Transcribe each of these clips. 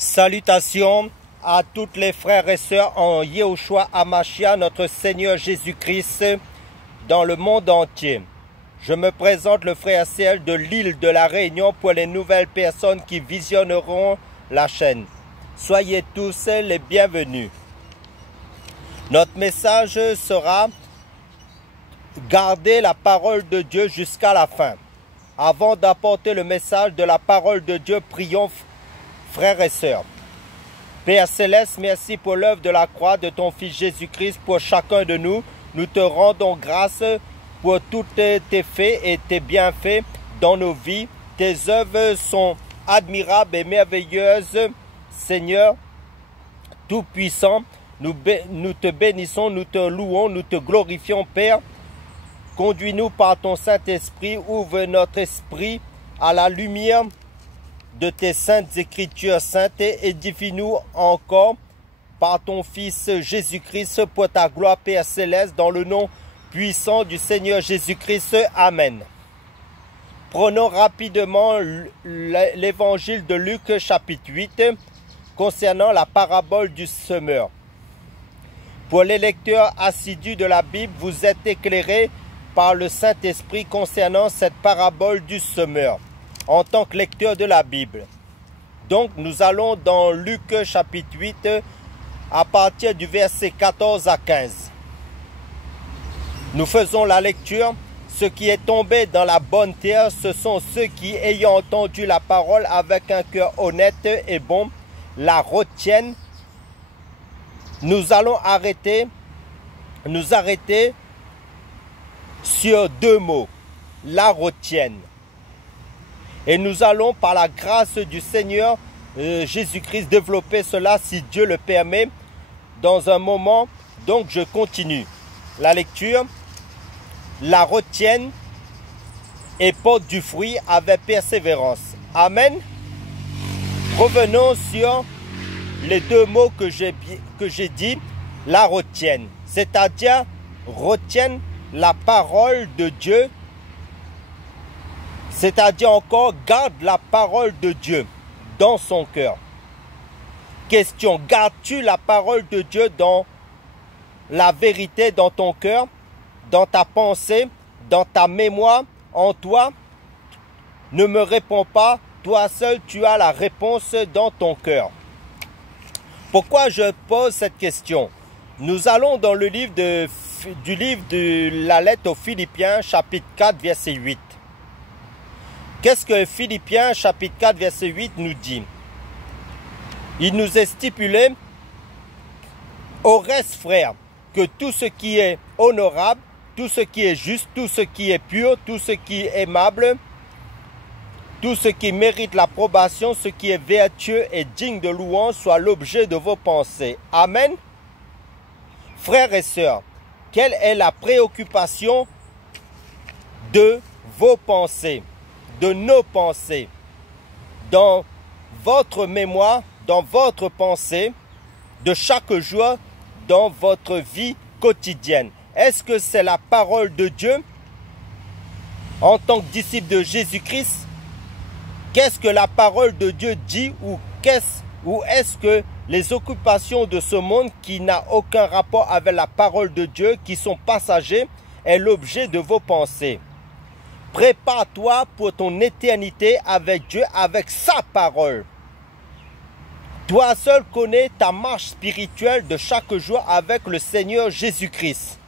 Salutations à toutes les frères et sœurs en Yahushua HaMashiach, notre Seigneur Jésus-Christ, dans le monde entier. Je me présente le frère Ciel de l'île de la Réunion pour les nouvelles personnes qui visionneront la chaîne. Soyez tous les bienvenus. Notre message sera « Gardez la parole de Dieu jusqu'à la fin ». Avant d'apporter le message de la parole de Dieu, prions frères et sœurs. Père Céleste, merci pour l'œuvre de la croix de ton Fils Jésus-Christ pour chacun de nous. Nous te rendons grâce pour tous tes faits et tes bienfaits dans nos vies. Tes œuvres sont admirables et merveilleuses. Seigneur Tout-Puissant, nous te bénissons, nous te louons, nous te glorifions, Père. Conduis-nous par ton Saint-Esprit, ouvre notre esprit à la lumière de tes saintes écritures saintes et édifie-nous encore par ton Fils Jésus-Christ pour ta gloire, Père Céleste, dans le nom puissant du Seigneur Jésus-Christ. Amen. Prenons rapidement l'évangile de Luc chapitre 8 concernant la parabole du semeur. Pour les lecteurs assidus de la Bible, vous êtes éclairés par le Saint-Esprit concernant cette parabole du semeur en tant que lecteur de la Bible. Donc nous allons dans Luc chapitre 8 à partir du verset 14 à 15. Nous faisons la lecture. Ce qui est tombé dans la bonne terre, ce sont ceux qui, ayant entendu la parole avec un cœur honnête et bon, la retiennent. Nous allons nous arrêter sur deux mots, la retiennent. Et nous allons, par la grâce du Seigneur Jésus-Christ, développer cela, si Dieu le permet, dans un moment. Donc, je continue la lecture. La retiennent et portent du fruit avec persévérance. Amen. Revenons sur les deux mots que j'ai dit, la retiennent. C'est-à-dire, retiennent la parole de Dieu. C'est-à-dire encore, garde la parole de Dieu dans son cœur. Question, gardes-tu la parole de Dieu dans la vérité dans ton cœur, dans ta pensée, dans ta mémoire, en toi? Ne me réponds pas, toi seul tu as la réponse dans ton cœur. Pourquoi je pose cette question? Nous allons dans le livre de la lettre aux Philippiens, chapitre 4, verset 8. Qu'est-ce que Philippiens chapitre 4 verset 8 nous dit? Il nous est stipulé, au reste frères, que tout ce qui est honorable, tout ce qui est juste, tout ce qui est pur, tout ce qui est aimable, tout ce qui mérite l'approbation, ce qui est vertueux et digne de louange soit l'objet de vos pensées. Amen. Frères et sœurs, quelle est la préoccupation de vos pensées? De nos pensées, dans votre mémoire, dans votre pensée, de chaque jour, dans votre vie quotidienne. Est-ce que c'est la parole de Dieu en tant que disciple de Jésus-Christ? Qu'est-ce que la parole de Dieu dit ou est-ce que les occupations de ce monde qui n'a aucun rapport avec la parole de Dieu, qui sont passagers, est l'objet de vos pensées? Prépare-toi pour ton éternité avec Dieu, avec sa parole. Toi seul connais ta marche spirituelle de chaque jour avec le Seigneur Jésus-Christ.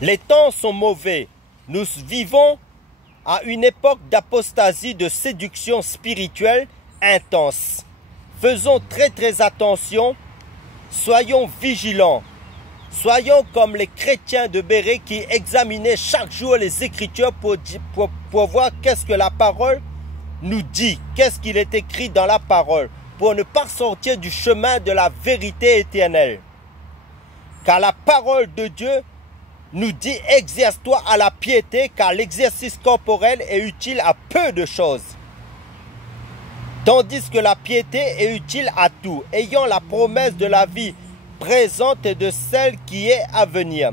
Les temps sont mauvais. Nous vivons à une époque d'apostasie, de séduction spirituelle intense. Faisons très attention. Soyons vigilants. Soyons comme les chrétiens de Béret qui examinaient chaque jour les Écritures pour voir qu'est-ce que la parole nous dit, qu'est-ce qu'il est écrit dans la parole, pour ne pas sortir du chemin de la vérité éternelle. Car la parole de Dieu nous dit, exerce-toi à la piété, car l'exercice corporel est utile à peu de choses. Tandis que la piété est utile à tout, ayant la promesse de la vie présente et de celle qui est à venir.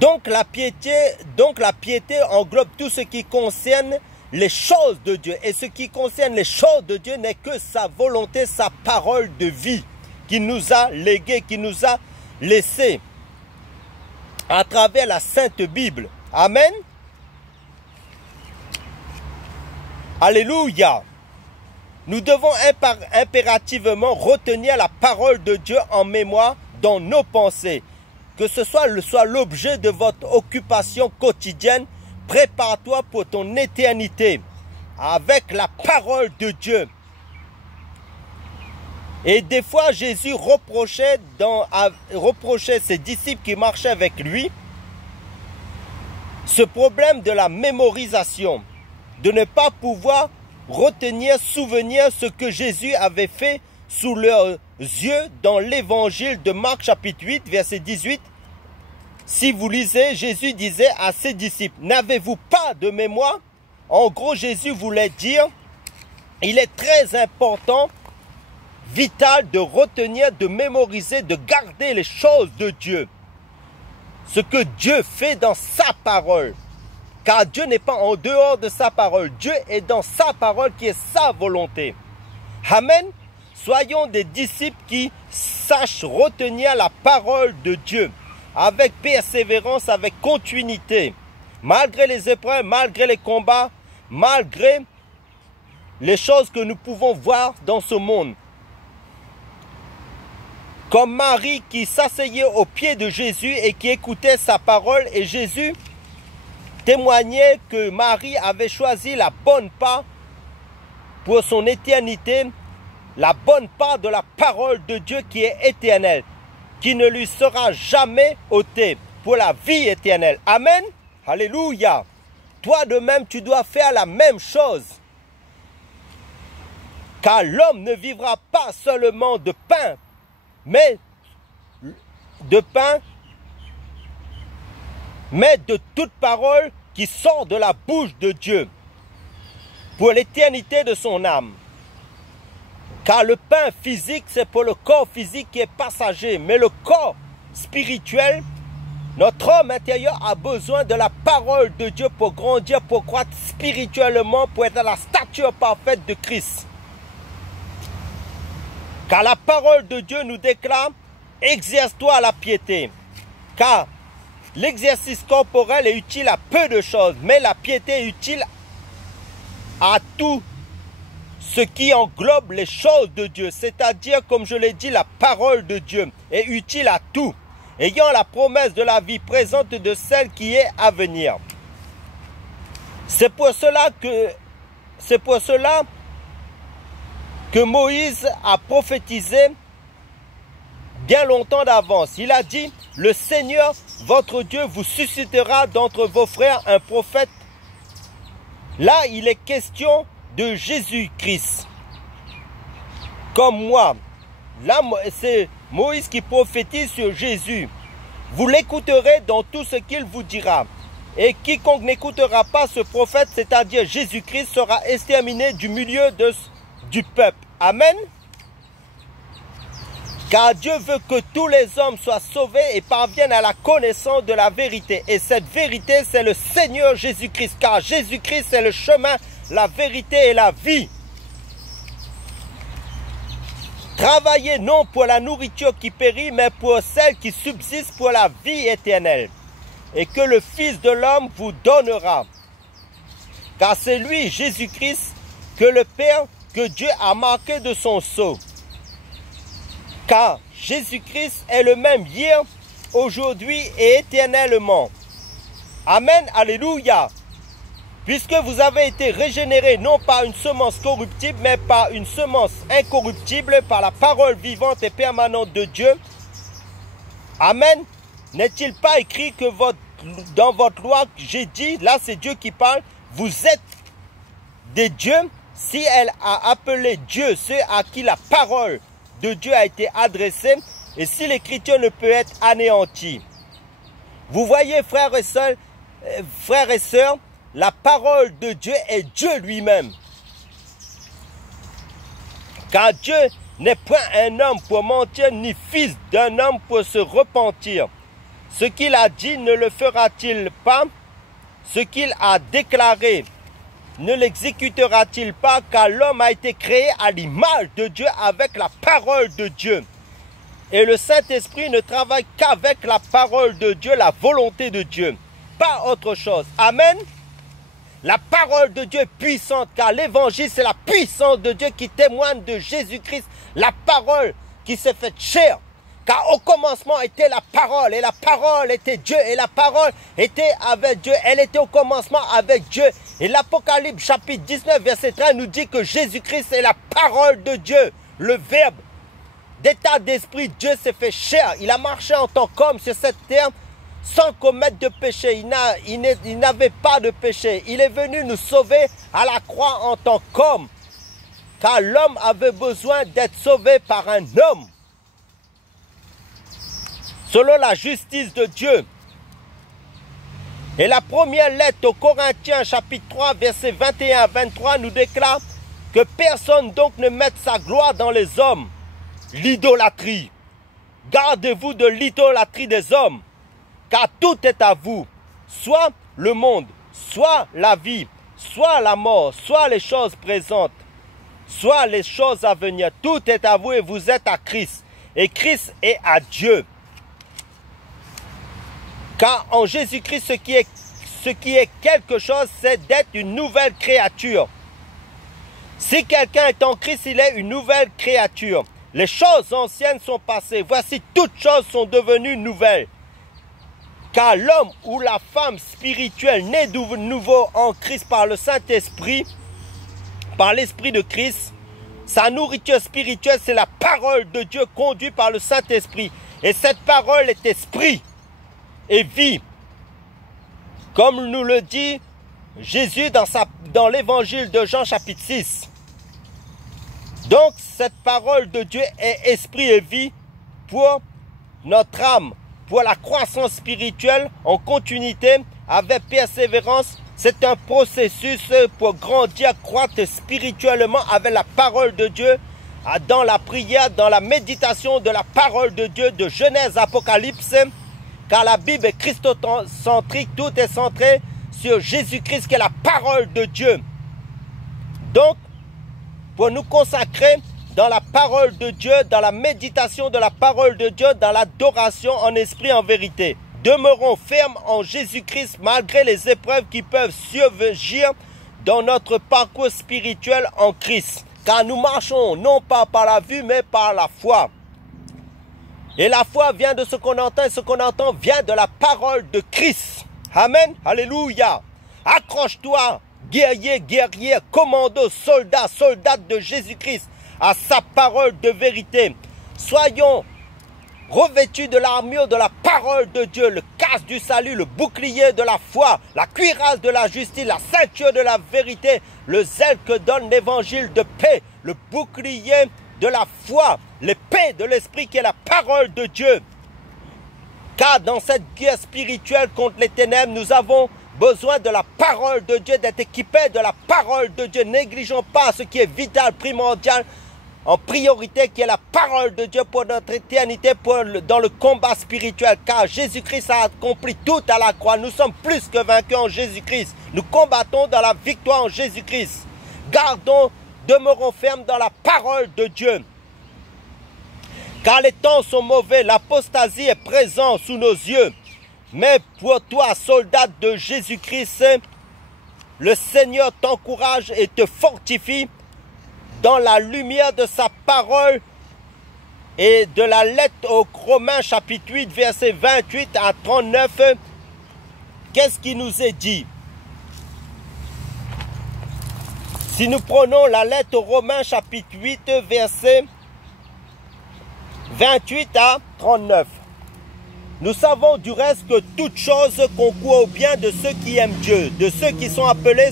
Donc la piété englobe tout ce qui concerne les choses de Dieu. Et ce qui concerne les choses de Dieu n'est que sa volonté, sa parole de vie qu'il nous a léguée, qu'il nous a laissée à travers la Sainte Bible. Amen. Alléluia. Nous devons impérativement retenir la parole de Dieu en mémoire dans nos pensées. Que ce soit l'objet de votre occupation quotidienne, prépare-toi pour ton éternité avec la parole de Dieu. Et des fois, Jésus reprochait ses disciples qui marchaient avec lui ce problème de la mémorisation, de ne pas pouvoir retenir, souvenir ce que Jésus avait fait sous leurs yeux dans l'évangile de Marc chapitre 8, verset 18. Si vous lisez, Jésus disait à ses disciples, n'avez-vous pas de mémoire? En gros, Jésus voulait dire, il est très important, vital de retenir, de mémoriser, de garder les choses de Dieu. Ce que Dieu fait dans sa parole. Car Dieu n'est pas en dehors de sa parole. Dieu est dans sa parole qui est sa volonté. Amen. Soyons des disciples qui sachent retenir la parole de Dieu avec persévérance, avec continuité. Malgré les épreuves, malgré les combats, malgré les choses que nous pouvons voir dans ce monde. Comme Marie qui s'asseyait aux pieds de Jésus et qui écoutait sa parole, et Jésus témoignait que Marie avait choisi la bonne part pour son éternité, la bonne part de la parole de Dieu qui est éternelle, qui ne lui sera jamais ôtée pour la vie éternelle. Amen. Alléluia. Toi de même, tu dois faire la même chose. Car l'homme ne vivra pas seulement de pain, mais de toute parole qui sort de la bouche de Dieu pour l'éternité de son âme. Car le pain physique, c'est pour le corps physique qui est passager, mais le corps spirituel, notre homme intérieur a besoin de la parole de Dieu pour grandir, pour croître spirituellement, pour être à la stature parfaite de Christ. Car la parole de Dieu nous déclare, exerce-toi à la piété. Car l'exercice corporel est utile à peu de choses, mais la piété est utile à tout ce qui englobe les choses de Dieu. C'est-à-dire, comme je l'ai dit, la parole de Dieu est utile à tout, ayant la promesse de la vie présente de celle qui est à venir. C'est pour cela que Moïse a prophétisé bien longtemps d'avance. Il a dit, le Seigneur, votre Dieu, vous suscitera d'entre vos frères un prophète. Là, il est question de Jésus-Christ. Comme moi. Là, c'est Moïse qui prophétise sur Jésus. Vous l'écouterez dans tout ce qu'il vous dira. Et quiconque n'écoutera pas ce prophète, c'est-à-dire Jésus-Christ, sera exterminé du milieu du peuple. Amen. Car Dieu veut que tous les hommes soient sauvés et parviennent à la connaissance de la vérité. Et cette vérité, c'est le Seigneur Jésus-Christ. Car Jésus-Christ, c'est le chemin, la vérité et la vie. Travaillez non pour la nourriture qui périt, mais pour celle qui subsiste pour la vie éternelle. Et que le Fils de l'homme vous donnera. Car c'est lui, Jésus-Christ, que le Père, que Dieu a marqué de son sceau. Car Jésus-Christ est le même hier, aujourd'hui et éternellement. Amen, alléluia. Puisque vous avez été régénérés non par une semence corruptible, mais par une semence incorruptible, par la parole vivante et permanente de Dieu. Amen. N'est-il pas écrit que dans votre loi, j'ai dit, là c'est Dieu qui parle, vous êtes des dieux? Si elle a appelé Dieu ceux à qui la parole de Dieu a été adressée, et si l'écriture ne peut être anéantie. Vous voyez, frères et sœurs, la parole de Dieu est Dieu lui-même. Car Dieu n'est point un homme pour mentir, ni fils d'un homme pour se repentir. Ce qu'il a dit ne le fera-t-il pas? Ce qu'il a déclaré ne l'exécutera-t-il pas, car l'homme a été créé à l'image de Dieu avec la parole de Dieu. Et le Saint-Esprit ne travaille qu'avec la parole de Dieu, la volonté de Dieu, pas autre chose. Amen. La parole de Dieu est puissante, car l'évangile, c'est la puissance de Dieu qui témoigne de Jésus-Christ, la parole qui s'est faite chair. Car au commencement était la parole, et la parole était Dieu, et la parole était avec Dieu, elle était au commencement avec Dieu. Et l'Apocalypse chapitre 19 verset 13 nous dit que Jésus-Christ est la parole de Dieu, le Verbe. D'état d'esprit, Dieu s'est fait chair, il a marché en tant qu'homme sur cette terre, sans commettre de péché. Il n'avait pas de péché. Il est venu nous sauver à la croix en tant qu'homme. Car l'homme avait besoin d'être sauvé par un homme. Selon la justice de Dieu. Et la première lettre aux Corinthiens, chapitre 3, versets 21 à 23, nous déclare que personne donc ne mette sa gloire dans les hommes. L'idolâtrie. Gardez-vous de l'idolâtrie des hommes. Car tout est à vous, soit le monde, soit la vie, soit la mort, soit les choses présentes, soit les choses à venir. Tout est à vous et vous êtes à Christ. Et Christ est à Dieu. Car en Jésus-Christ, ce qui est quelque chose, c'est d'être une nouvelle créature. Si quelqu'un est en Christ, il est une nouvelle créature. Les choses anciennes sont passées. Voici, toutes choses sont devenues nouvelles. Car l'homme ou la femme spirituelle née de nouveau en Christ par le Saint-Esprit, par l'Esprit de Christ, sa nourriture spirituelle, c'est la parole de Dieu conduite par le Saint-Esprit. Et cette parole est esprit et vie. Comme nous le dit Jésus dans l'évangile de Jean chapitre 6. Donc cette parole de Dieu est esprit et vie pour notre âme. Pour la croissance spirituelle en continuité, avec persévérance, c'est un processus pour grandir, croître spirituellement avec la parole de Dieu, dans la prière, dans la méditation de la parole de Dieu, de Genèse, Apocalypse, car la Bible est christocentrique, tout est centré sur Jésus-Christ qui est la parole de Dieu. Donc, pour nous consacrer dans la parole de Dieu, dans la méditation de la parole de Dieu, dans l'adoration en esprit, en vérité. Demeurons fermes en Jésus-Christ malgré les épreuves qui peuvent surgir dans notre parcours spirituel en Christ. Car nous marchons non pas par la vue, mais par la foi. Et la foi vient de ce qu'on entend, et ce qu'on entend vient de la parole de Christ. Amen. Alléluia. Accroche-toi, guerrier, guerrière, commando, soldat, soldate de Jésus-Christ, à sa parole de vérité. Soyons revêtus de l'armure de la parole de Dieu, le casque du salut, le bouclier de la foi, la cuirasse de la justice, la ceinture de la vérité, le zèle que donne l'évangile de paix, le bouclier de la foi, l'épée de l'esprit qui est la parole de Dieu. Car dans cette guerre spirituelle contre les ténèbres, nous avons besoin de la parole de Dieu, d'être équipés de la parole de Dieu. Négligeons pas ce qui est vital, primordial, en priorité, qui est la parole de Dieu pour notre éternité, dans le combat spirituel. Car Jésus-Christ a accompli tout à la croix. Nous sommes plus que vaincus en Jésus-Christ. Nous combattons dans la victoire en Jésus-Christ. Gardons, demeurons fermes dans la parole de Dieu. Car les temps sont mauvais, l'apostasie est présente sous nos yeux. Mais pour toi, soldat de Jésus-Christ, le Seigneur t'encourage et te fortifie dans la lumière de sa parole et de la lettre aux Romains chapitre 8, versets 28 à 39. Qu'est-ce qui nous est dit? Si nous prenons la lettre aux Romains chapitre 8, versets 28 à 39. Nous savons du reste que toute chose concourt au bien de ceux qui aiment Dieu, de ceux qui sont appelés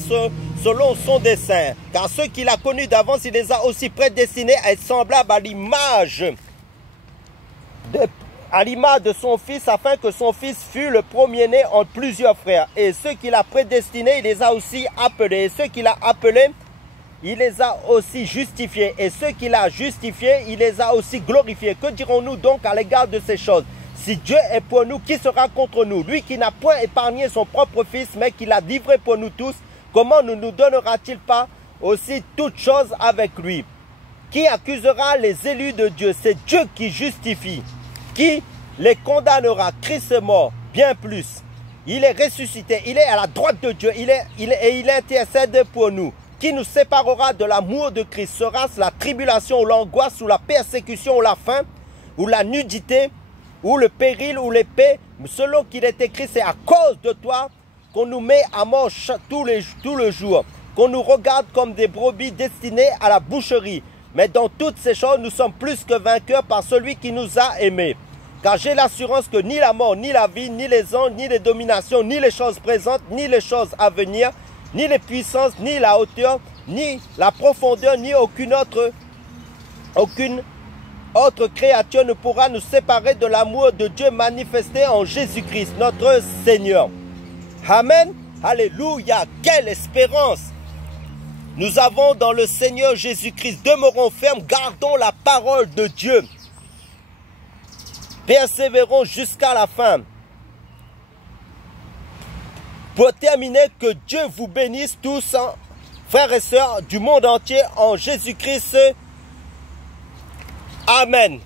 selon son dessein. Car ceux qu'il a connus d'avance, il les a aussi prédestinés à être semblables à l'image de son Fils, afin que son Fils fût le premier-né en plusieurs frères. Et ceux qu'il a prédestinés, il les a aussi appelés. Et ceux qu'il a appelés, il les a aussi justifiés. Et ceux qu'il a justifiés, il les a aussi glorifiés. Que dirons-nous donc à l'égard de ces choses? Si Dieu est pour nous, qui sera contre nous? Lui qui n'a point épargné son propre Fils, mais qui l'a livré pour nous tous, comment ne nous donnera-t-il pas aussi toutes choses avec lui? Qui accusera les élus de Dieu? C'est Dieu qui justifie. Qui les condamnera? Christ est mort, bien plus. Il est ressuscité, il est à la droite de Dieu, il intercède pour nous. Qui nous séparera de l'amour de Christ? Sera-ce la tribulation ou l'angoisse ou la persécution ou la faim ou la nudité ou le péril ou l'épée? Selon qu'il est écrit, c'est à cause de toi qu'on nous met à mort tout le jour, qu'on nous regarde comme des brebis destinées à la boucherie. Mais dans toutes ces choses, nous sommes plus que vainqueurs par celui qui nous a aimés. Car j'ai l'assurance que ni la mort, ni la vie, ni les anges, ni les dominations, ni les choses présentes, ni les choses à venir, ni les puissances, ni la hauteur, ni la profondeur, ni aucune autre créature ne pourra nous séparer de l'amour de Dieu manifesté en Jésus-Christ, notre Seigneur. Amen. Alléluia. Quelle espérance nous avons dans le Seigneur Jésus-Christ. Demeurons fermes, gardons la parole de Dieu. Persévérons jusqu'à la fin. Pour terminer, que Dieu vous bénisse tous, frères et sœurs du monde entier, en Jésus-Christ. Amen.